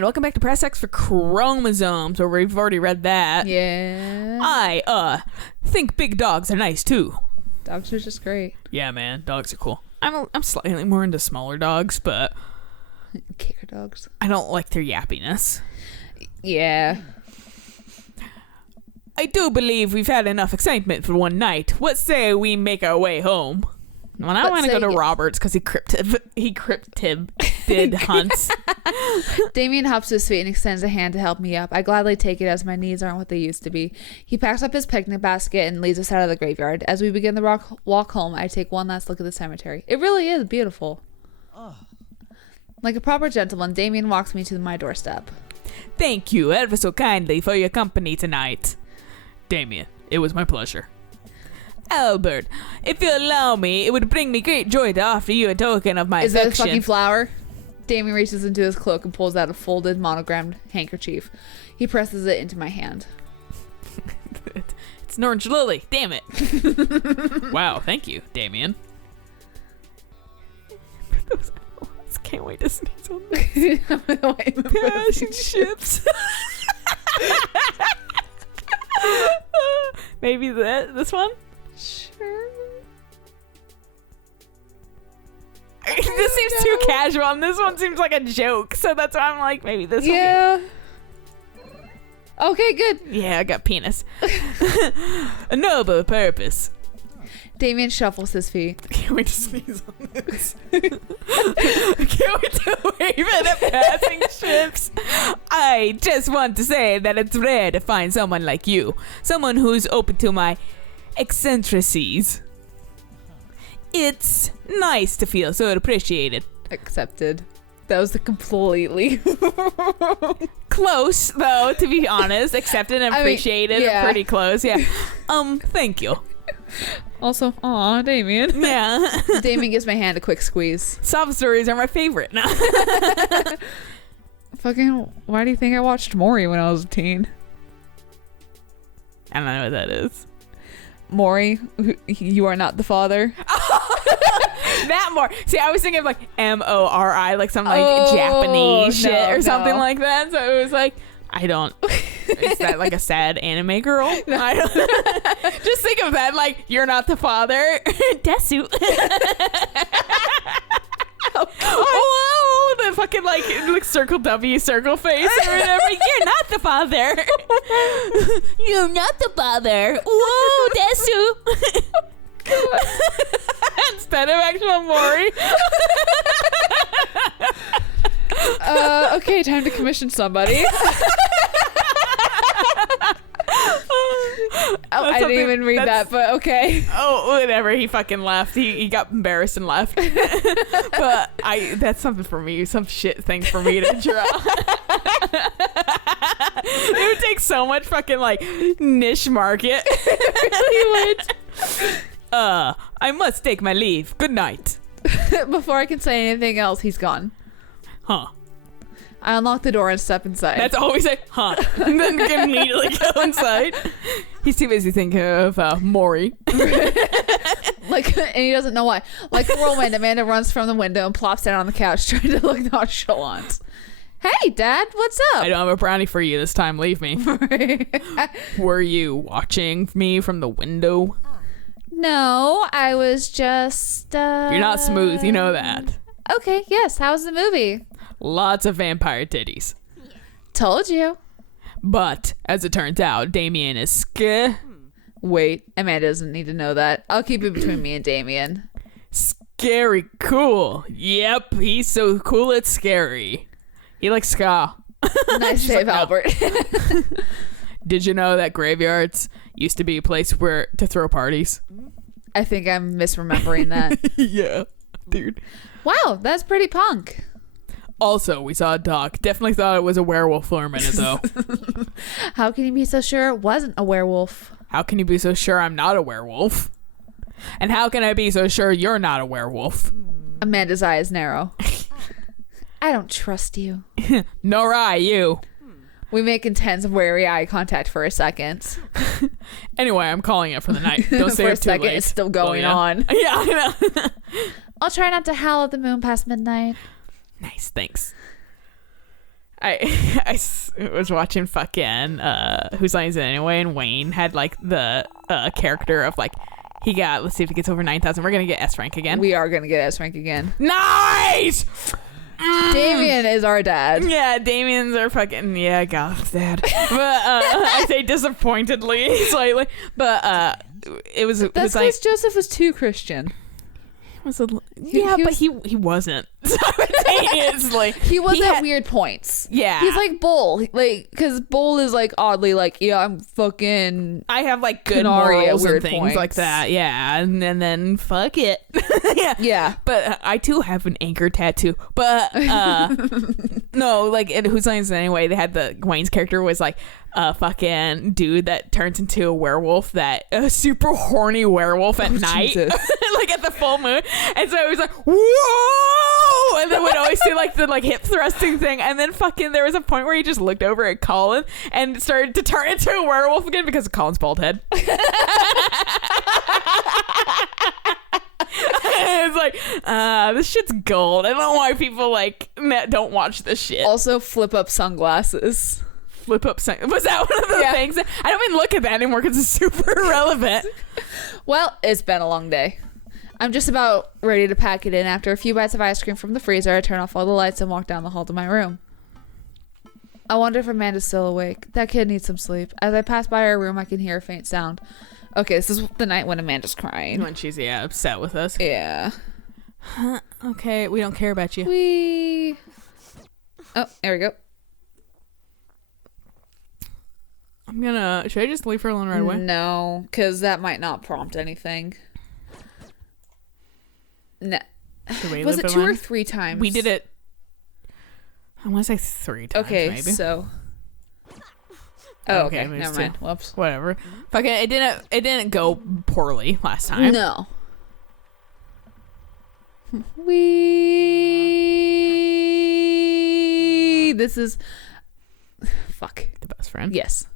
and welcome back to Press X for Chromosomes, where we've already read that. Yeah. I think big dogs are nice too. Dogs are just great. Yeah, man, dogs are cool. I'm slightly more into smaller dogs, but Kicker dogs. I don't like their yappiness. Yeah. I do believe we've had enough excitement for one night. What say we make our way home? Well, I want to go to Roberts because he cryptid hunts. Damien hops to his feet and extends a hand to help me up. I gladly take it as my knees aren't what they used to be. He packs up his picnic basket and leads us out of the graveyard. As we begin the walk home, I take one last look at the cemetery. It really is beautiful. Oh. Like a proper gentleman, Damien walks me to my doorstep. Thank you ever so kindly for your company tonight. Damien, it was my pleasure. Albert, if you allow me, it would bring me great joy to offer you a token of my affection. Is it a fucking flower? Damien reaches into his cloak and pulls out a folded, monogrammed handkerchief. He presses it into my hand. It's an orange lily. Damn it. Wow, thank you, Damien. Can't wait to sneeze on this. Passing ships. Maybe this one? Sure. This seems too casual, and this one seems like a joke, so that's why I'm like, maybe this one. Yeah. Okay, good. Yeah, I got penis. A noble purpose. Damien shuffles his feet. Can't wait to sneeze on this. I can't wait to wave it at passing ships. I just want to say that it's rare to find someone like you. Someone who's open to my eccentricities. It's nice to feel so appreciated. Accepted. That was the completely close, though, to be honest. Accepted and appreciated. Yeah. Pretty close, yeah. Thank you. Also, aw, Damien. Yeah. Damien gives my hand a quick squeeze. Sob stories are my favorite now. Fucking, why do you think I watched Maury when I was a teen? I don't know what that is. Maury, you are not the father. That more. See, I was thinking of like Mori, like some like Japanese shit or something like that. So it was like, I don't. Is that like a sad anime girl? No. I don't. Just think of that. Like, you're not the father. Desu. Whoa! The fucking like circle W circle face or whatever. You're not the father. You're not the father. Whoa, Desu. Instead of actual Mori. Okay, time to commission somebody. I didn't even read that, but okay. Oh, whatever. He fucking left. He got embarrassed and left. But that's something for me. Some shit thing for me to draw. It would take so much fucking like niche market. It really would. I must take my leave. Good night. Before I can say anything else, he's gone. Huh. I unlock the door and step inside. That's always like, huh. And then immediately go inside. He's too busy thinking of Maury. Like, and he doesn't know why. Like a whirlwind, Amanda runs from the window and plops down on the couch, trying to look nonchalant. Hey, Dad, what's up? I don't have a brownie for you this time. Leave me. Were you watching me from the window? No, I was just... You're not smooth, you know that. Okay, yes. How was the movie? Lots of vampire titties. Told you. But, as it turns out, Damien is Wait, Amanda doesn't need to know that. I'll keep it between me and Damien. Scary cool. Yep, he's so cool it's scary. He likes ska. Nice save, like, Albert. Did you know that graveyards used to be a place where to throw parties? I think I'm misremembering that. Yeah, dude. Wow, that's pretty punk. Also, we saw a dog. Definitely thought it was a werewolf for a minute, though. How can you be so sure it wasn't a werewolf? How can you be so sure I'm not a werewolf? And how can I be so sure you're not a werewolf? Amanda's eyes narrow. I don't trust you. Nor I, you. We make intense, wary eye contact for a second. Anyway, I'm calling it for the night. Don't stay for up a too second, late. it's still going on. Yeah, I know. I'll try not to howl at the moon past midnight. Nice, thanks. was watching fucking Whose Line Is It Anyway, and Wayne had like the character of like he got, let's see if he gets over 9,000. We're gonna get S rank again. We are gonna get S rank again. Nice. Damien is our dad. Yeah, Damien's our fucking God's dad. But I say disappointedly slightly, but it was That's like because Joseph was too Christian. but he wasn't simultaneously. He was He at had- weird points. Yeah. He's like Bull, like because Bull is like oddly like I'm fucking. I have like good Kunari at morals and weird things points. like that. Yeah, and then fuck it. Yeah. Yeah. But I too have an anchor tattoo. But no, like in Whose Line Is It Anyway, they had Wayne's character was like a fucking dude that turns into a werewolf, a super horny werewolf at night, like at the full moon. And so it was like, whoa! And then would always do like the hip thrusting thing. And then fucking there was a point where he just looked over at Colin and started to turn into a werewolf again because of Colin's bald head. It's like, this shit's gold. I don't know why people don't watch this shit. Also, flip up sunglasses. Flip up was that one of the things? I don't even look at that anymore because it's super irrelevant. Well, it's been a long day. I'm just about ready to pack it in. After a few bites of ice cream from the freezer, I turn off all the lights and walk down the hall to my room. I wonder if Amanda's still awake. That kid needs some sleep. As I pass by her room, I can hear a faint sound. Okay, this is the night when Amanda's crying. When she's upset with us. Yeah. Okay, we don't care about you. Oh, there we go. Should I just leave her alone right away? No, because that might not prompt anything. No. Was it 2 or 3 times? We did it. I want to say 3 times. Okay, maybe. so. Oh, okay. Never mind. Whoops. Whatever. Fucking, it didn't go poorly last time. No. This is. Fuck. The best friend. Yes.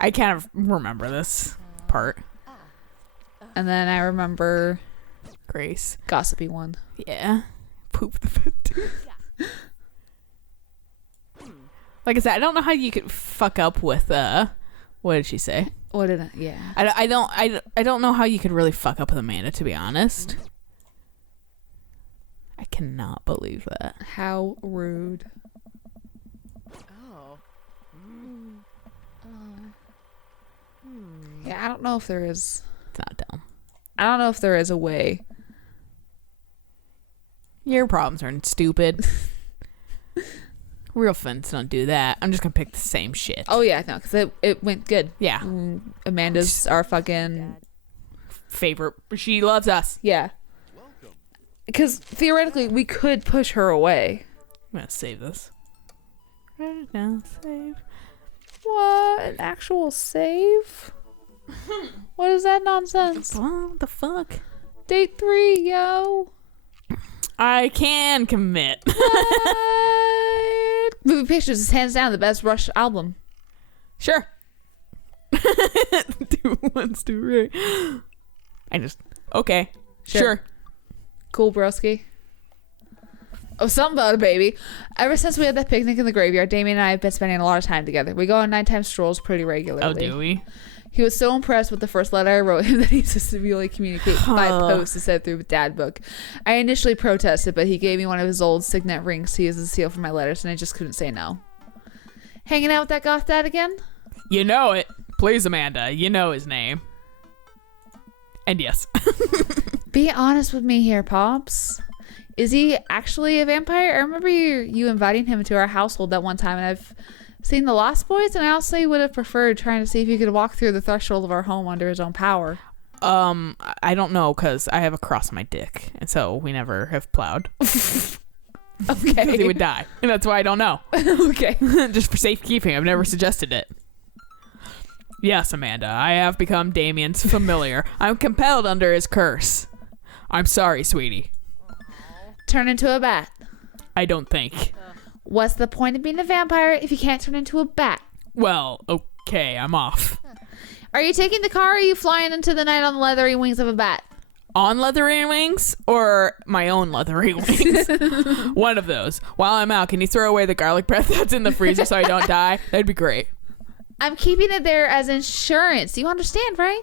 I kind of remember this part. And then I remember Grace. Gossipy one. Yeah. Poop the bed too. Like I said, I don't know how you could fuck up with what did she say? What did I? Yeah. I don't know how you could really fuck up with Amanda, to be honest. I cannot believe that. How rude. Yeah, I don't know if there is. It's not dumb. I don't know if there is a way. Your problems aren't stupid. Real friends don't do that. I'm just gonna pick the same shit. Oh yeah, no, because it went good. Yeah. Amanda's our fucking favorite. She loves us. Yeah. Because theoretically, we could push her away. I'm gonna save this. Right now, save. What? An actual save? What is that nonsense? What the fuck? Date 3, yo. I can commit. What? Moving Pictures is hands down the best Rush album. Sure. 2 1 2 right. Okay. Sure. Cool, broski. Oh, something about a baby. Ever since we had that picnic in the graveyard, Damien and I have been spending a lot of time together. We go on nighttime strolls pretty regularly. Oh, do we? He was so impressed with the first letter I wrote him that he insisted we only communicate by post instead of through dad book. I initially protested, but he gave me one of his old signet rings to use as a seal for my letters, and I just couldn't say no. Hanging out with that goth dad again? You know it. Please, Amanda. You know his name. And yes. Be honest with me here, Pops. Is he actually a vampire? I remember you inviting him to our household that one time, and I've seen The Lost Boys, and I also would have preferred trying to see if he could walk through the threshold of our home under his own power. I don't know, because I have a cross on my dick, and so we never have plowed. Okay. Because he would die, and that's why I don't know. Okay. Just for safekeeping, I've never suggested it. Yes, Amanda, I have become Damien's familiar. I'm compelled under his curse. I'm sorry, sweetie. Turn into a bat. I don't think. What's the point of being a vampire if you can't turn into a bat? Well, okay, I'm off. Are you taking the car or are you flying into the night on the leathery wings of a bat? on leathery wings or my own leathery wings. One of those. While I'm out, can you throw away the garlic breath that's in the freezer so I don't die? That'd be great. I'm keeping it there as insurance. You understand, right?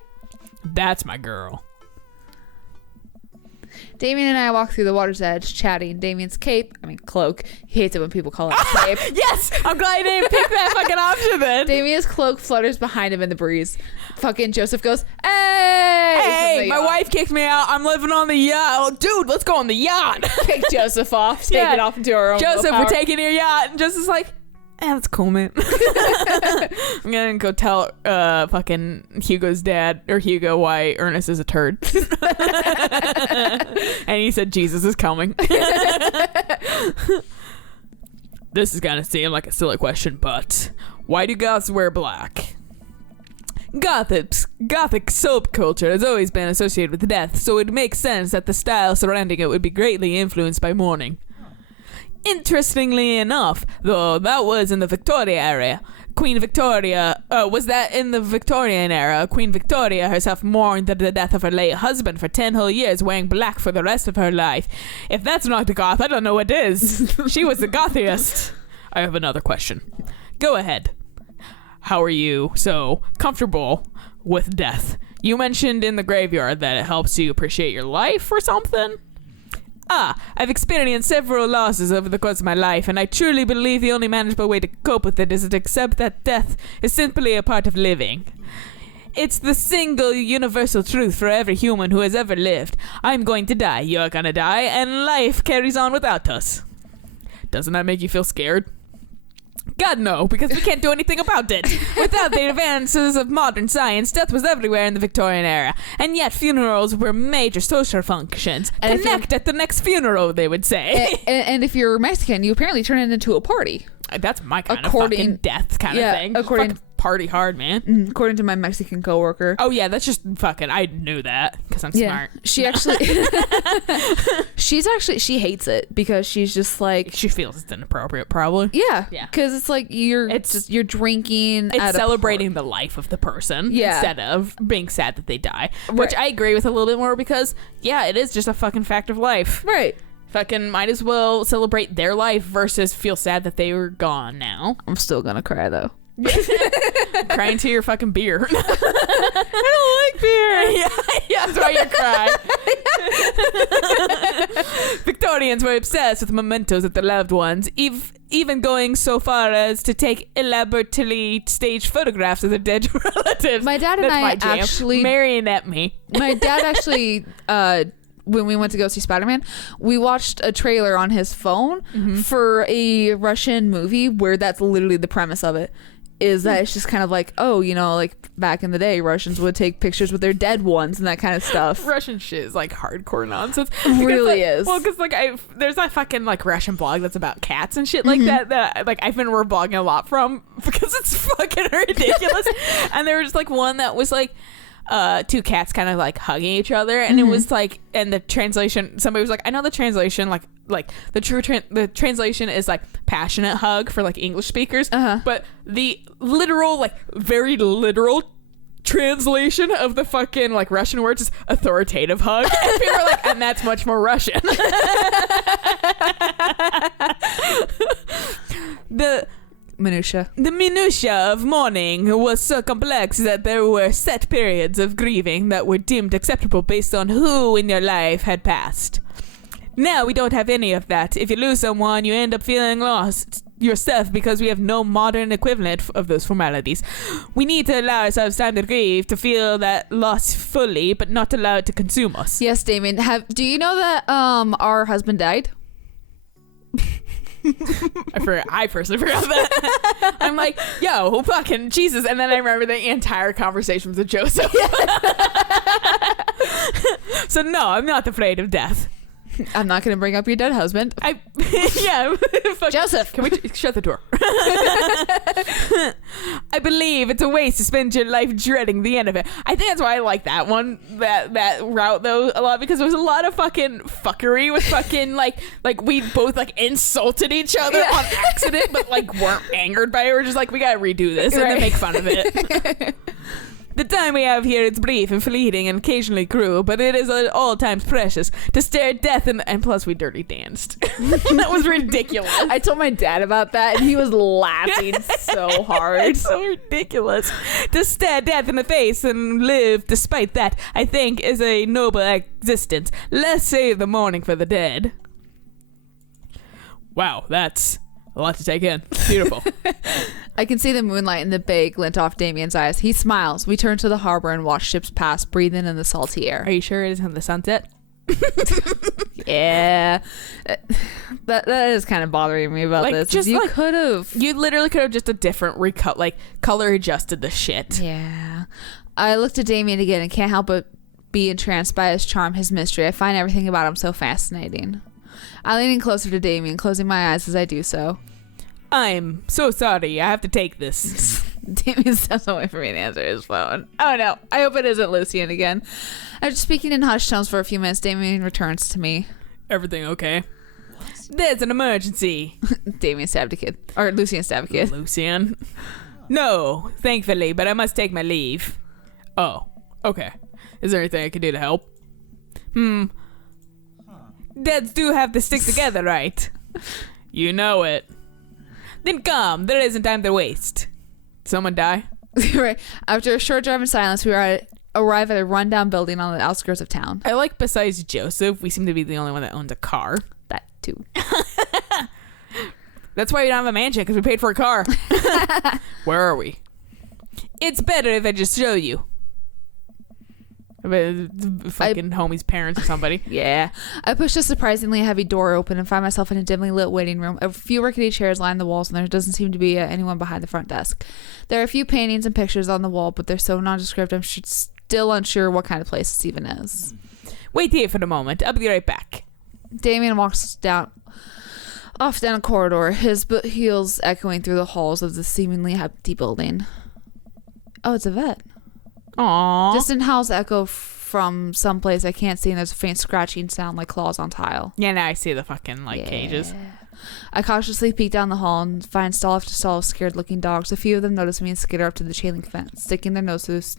That's my girl. Damien and I walk through the water's edge, chatting. Damien's cloak. He hates it when people call it cape. Yes! I'm glad you didn't pick that fucking option then. Damien's cloak flutters behind him in the breeze. Fucking Joseph goes, hey! Hey, my wife kicked me out. I'm living on the yacht. Oh, dude, let's go on the yacht. Kick Joseph off. Take it off into our own Joseph, willpower. we're taking your yacht. And Joseph's like, that's cool, man. I'm gonna go tell fucking Hugo's dad, or Hugo, why Ernest is a turd. And he said Jesus is coming. This is gonna seem like a silly question, but why do goths wear black? Gothic subculture has always been associated with death, so it makes sense that the style surrounding it would be greatly influenced by mourning. Interestingly enough, though, that was in the Victoria era. Queen Victoria, was that in the Victorian era? Queen Victoria herself mourned the death of her late husband for 10 whole years, wearing black for the rest of her life. If that's not a goth, I don't know what is. She was the gothiest. I have another question. Go ahead. How are you so comfortable with death? You mentioned in the graveyard that it helps you appreciate your life or something? I've experienced several losses over the course of my life, and I truly believe the only manageable way to cope with it is to accept that death is simply a part of living. It's the single universal truth for every human who has ever lived. I'm going to die, you're gonna die, and life carries on without us. Doesn't that make you feel scared? God, no, because we can't do anything about it. Without the advances of modern science, death was everywhere in the Victorian era, and yet funerals were major social functions. And Connect at the next funeral, they would say. And if you're Mexican, you apparently turn it into a party. That's my kind of fucking death kind of thing. According party hard, man. According to my Mexican coworker. Oh yeah, that's just fucking. I knew that because I'm smart. She actually, she hates it because she's just like, she feels it's inappropriate, probably. Yeah, because it's like you're drinking. It's celebrating the life of the person instead of being sad that they die, which I agree with a little bit more because it is just a fucking fact of life, right? Fucking might as well celebrate their life versus feel sad that they were gone now. I'm still gonna cry though. Crying to your fucking beer. I don't like beer. Yeah, that's why you cry. Victorians were obsessed with mementos of their loved ones, even going so far as to take elaborately staged photographs of their dead relatives. My dad and I actually marionette me. My dad actually when we went to go see Spider-Man, we watched a trailer on his phone for a Russian movie where that's literally the premise of it. Is that it's just kind of like, oh, you know, like back in the day, Russians would take pictures with their dead ones and that kind of stuff. Russian shit is like hardcore nonsense. It really is. Well, because like there's that fucking like Russian blog that's about cats and shit like that like I've been reblogging a lot from because it's fucking ridiculous. And there was just like one that was like two cats kind of like hugging each other, and it was like, and the translation, somebody was like, I know the translation, like the translation is like passionate hug for like English speakers, but the literal, like very literal translation of the fucking like Russian words is authoritative hug. And people are like, and that's much more Russian. The minutia of mourning was so complex that there were set periods of grieving that were deemed acceptable based on who in your life had passed. Now we don't have any of that. If you lose someone, you end up feeling lost yourself because we have no modern equivalent of those formalities. We need to allow ourselves time to grieve, to feel that loss fully, but not allow it to consume us. Yes, Damien. Do you know that our husband died? I personally forgot that. I'm like, yo, fucking Jesus. And then I remember the entire conversation with Joseph. So no, I'm not afraid of death. I'm not going to bring up your dead husband. Joseph, can we shut the door? I believe it's a waste to spend your life dreading the end of it. I think that's why I like that one, that route though, a lot, because there was a lot of fucking fuckery with fucking like we both like insulted each other on accident, but like weren't angered by it. We're just like, we gotta redo this and then make fun of it. The time we have here is brief and fleeting and occasionally cruel, but it is at all times precious to stare at death and plus we dirty danced. That was ridiculous. I told my dad about that, and he was laughing so hard. It's so ridiculous. To stare death in the face and live despite that, I think, is a noble existence. Let's save the morning for the dead. Wow, that's a lot to take in. Beautiful. I can see the moonlight and the bay glint off Damien's eyes. He smiles. We turn to the harbor and watch ships pass, breathing in the salty air. Are you sure it isn't the sunset? Yeah. That is kind of bothering me about this. Just you could have. You literally could have just a different color adjusted the shit. Yeah. I looked at Damien again and can't help but be entranced by his charm, his mystery. I find everything about him so fascinating. I lean in closer to Damien, closing my eyes as I do so. I'm so sorry. I have to take this. Damien steps away from me to answer his phone. Oh no. I hope it isn't Lucian again. After speaking in hushed tones for a few minutes, Damien returns to me. Everything okay? There's an emergency. Damien stabbed a kid. Or Lucian stabbed a kid. Lucian? No, thankfully, but I must take my leave. Oh, okay. Is there anything I can do to help? Dads do have to stick together, right? You know it. Then come, there isn't time to waste. Someone die? Right. After a short drive in silence, we arrive at a rundown building on the outskirts of town. I like besides Joseph, we seem to be the only one that owns a car. That too. That's why we don't have a mansion, because we paid for a car. Where are we? It's better if I just show you. Fucking homie's parents or somebody. Yeah. I push a surprisingly heavy door open and find myself in a dimly lit waiting room. A few rickety chairs line the walls, and there doesn't seem to be anyone behind the front desk. There are a few paintings and pictures on the wall, but they're so nondescript I'm still unsure what kind of place this even is. Wait here for a moment. I'll be right back. Damien walks off down a corridor, his heels echoing through the halls of the seemingly empty building. Oh, it's a vet. Aww. Distant howls echo from someplace I can't see, and there's a faint scratching sound like claws on tile. Yeah, now I see the fucking cages. I cautiously peek down the hall and find stall after stall of scared-looking dogs. A few of them notice me and skitter up to the chain link fence, sticking their noses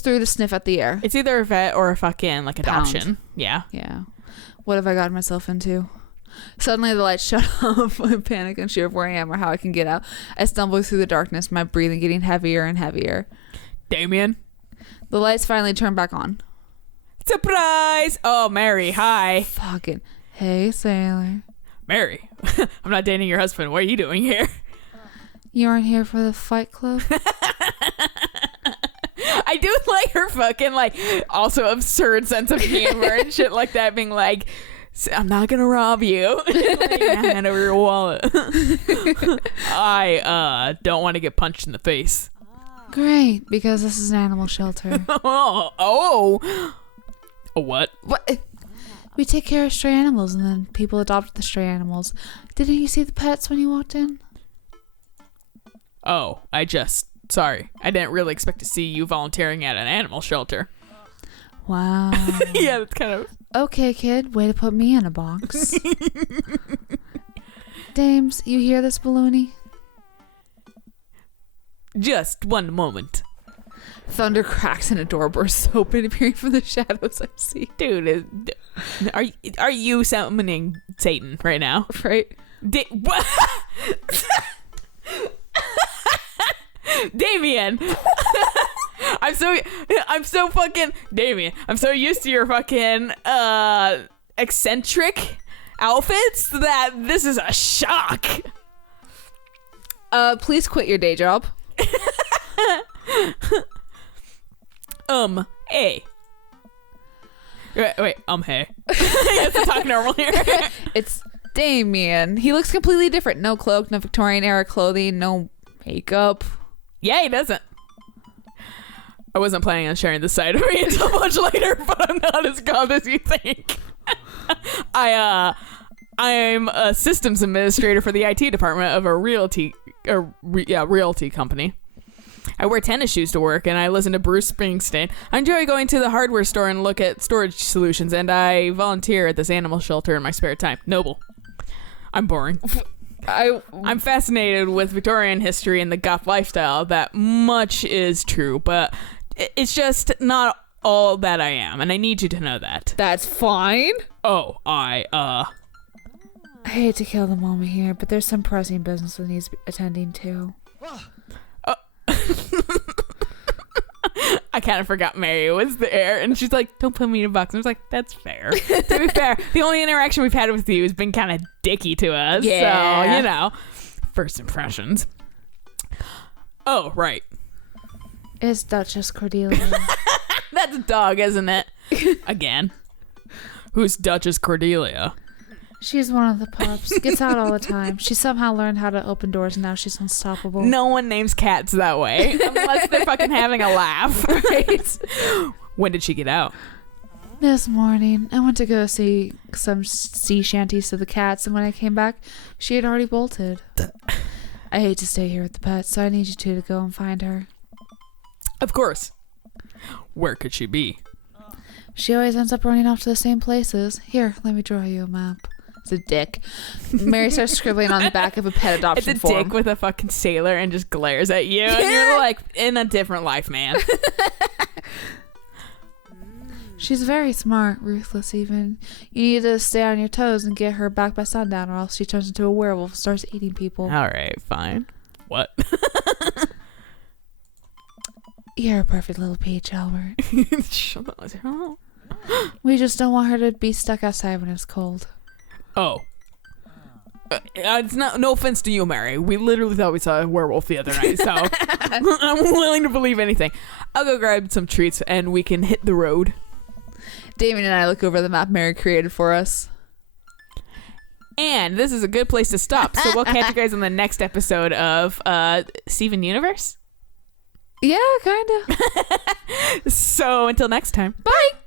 through to sniff at the air. It's either a vet or a fucking adoption. Pound. Yeah. Yeah. What have I gotten myself into? Suddenly the lights shut off. I panic, unsure of where I am or how I can get out. I stumble through the darkness, my breathing getting heavier and heavier. Damien? The lights finally turn back on. Surprise! Oh, Mary, hi. Fucking hey, sailor. Mary, I'm not dating your husband. What are you doing here? You aren't here for the fight club? I do like her fucking also absurd sense of humor and shit like that, being like, I'm not gonna rob you. Hand over your wallet. I don't want to get punched in the face. Great, because this is an animal shelter. Oh, what? What? We take care of stray animals, and then people adopt the stray animals. Didn't you see the pets when you walked in? Oh, sorry. I didn't really expect to see you volunteering at an animal shelter. Wow. Yeah, that's kind of... Okay, kid, way to put me in a box. Dames, you hear this, Balloony? Just one moment. Thunder cracks and a door bursts open, appearing from the shadows I see. Dude, are you summoning Satan right now? Right? What? Damien! I'm so fucking Damien. I'm so used to your fucking eccentric outfits that this is a shock. Please quit your day job. Hey. Wait, hey. I have to talk normal here. It's Damien. He looks completely different. No cloak, no Victorian era clothing, no makeup. Yeah, he doesn't. I wasn't planning on sharing this side of me until much later, but I'm not as goth as you think. I'm a systems administrator for the IT department of a realty company. I wear tennis shoes to work, and I listen to Bruce Springsteen. I enjoy going to the hardware store and look at storage solutions, and I volunteer at this animal shelter in my spare time. Noble. I'm boring. I'm fascinated with Victorian history and the goth lifestyle. That much is true, but it's just not all that I am, and I need you to know that. That's fine. Oh, I hate to kill the moment here, but there's some pressing business that needs attending to. I kind of forgot Mary was there, and she's like, don't put me in a box. And I was like, that's fair. To be fair, the only interaction we've had with you has been kind of dicky to us. Yeah. So, first impressions. Oh, right. It's Duchess Cordelia. That's a dog, isn't it? Again. Who's Duchess Cordelia? She's one of the pups. Gets out all the time. She somehow learned how to open doors, and now she's unstoppable. No one names cats that way. Unless they're fucking having a laugh. Right? When did she get out? This morning. I went to go see some sea shanties to the cats, and when I came back, she had already bolted. I hate to stay here with the pets, so I need you two to go and find her. Of course. Where could she be? She always ends up running off to the same places. Here, let me draw you a map. It's a dick. Mary starts scribbling on the back of a pet adoption form. It's a dick with a fucking sailor and just glares at you. And you're like, in a different life, man. She's very smart, ruthless even. You need to stay on your toes and get her back by sundown, or else she turns into a werewolf and starts eating people. All right, fine. What? You're a perfect little peach, Albert. Shut up. We just don't want her to be stuck outside when it's cold. Oh. It's no offense to you, Mary. We literally thought we saw a werewolf the other night, so I'm willing to believe anything. I'll go grab some treats and we can hit the road. Damien and I look over the map Mary created for us. And this is a good place to stop. So we'll catch you guys on the next episode of Steven Universe. Yeah, kind of. So until next time. Bye.